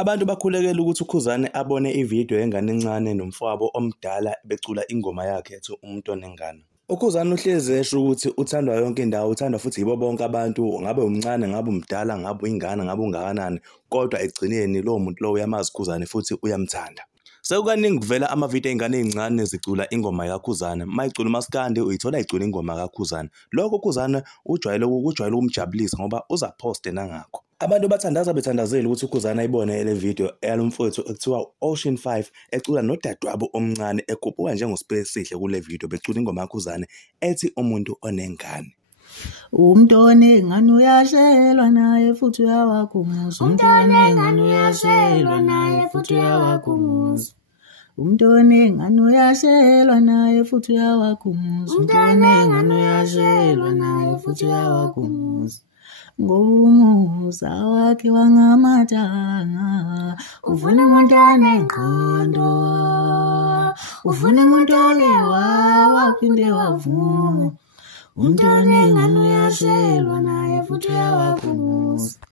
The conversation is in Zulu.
Abantu bakhulekela ukuthi uKhuzani abone ividiyo yengane encane nomfowabo omdala becula ingoma yakhe ethi umuntu onengane. UKhuzani uhlezi esho ukuthi uthandwa yonke indawo, uthandwa futhi yibo bonke abantu, ngabe umncane, ngabe umdala, ngabe uyingane, ngabe ungakanani, kodwa ekugcineni lowo muntu lowo uyamazi uKhuzani futhi uyamthanda. Sekukaningi kuvela amavidiyo ey'ngane ey'ncane zicula ingoma kaKhuzani. Uma icula umaskandi uyithola icula ingoma kaKhuzani. Lokho uKhuzani ujwayele ukumjabulisa ngoba uzaphoste nangakho. Abantu bethandazela ukuthi uKhuzani ayibone le video yalo mfowethu ekuthiwa Ocean 5 ecula nodadewabo omncane ekhuphuka njengosipesi sihle kule video becula ingoma kaKhuzani ethi umuntu onengane. Umuntu onengane uyashelwa naye futhi uyawakhumuza. Umuntu onengane uyashelwa naye futhi uyawakhumuza. Umuntu onengane uyashelwa naye futhi uyawakhumuza. Umuntu onengane uyashelwa naye futhi uyawakhumuza. Ngumuza wakhe wangamatanga uvuna umuntu onengqondo, uvuna umuntu waphinde wavuma. Umuntu onengane uyashelwa naye futhi uyawakhumuza.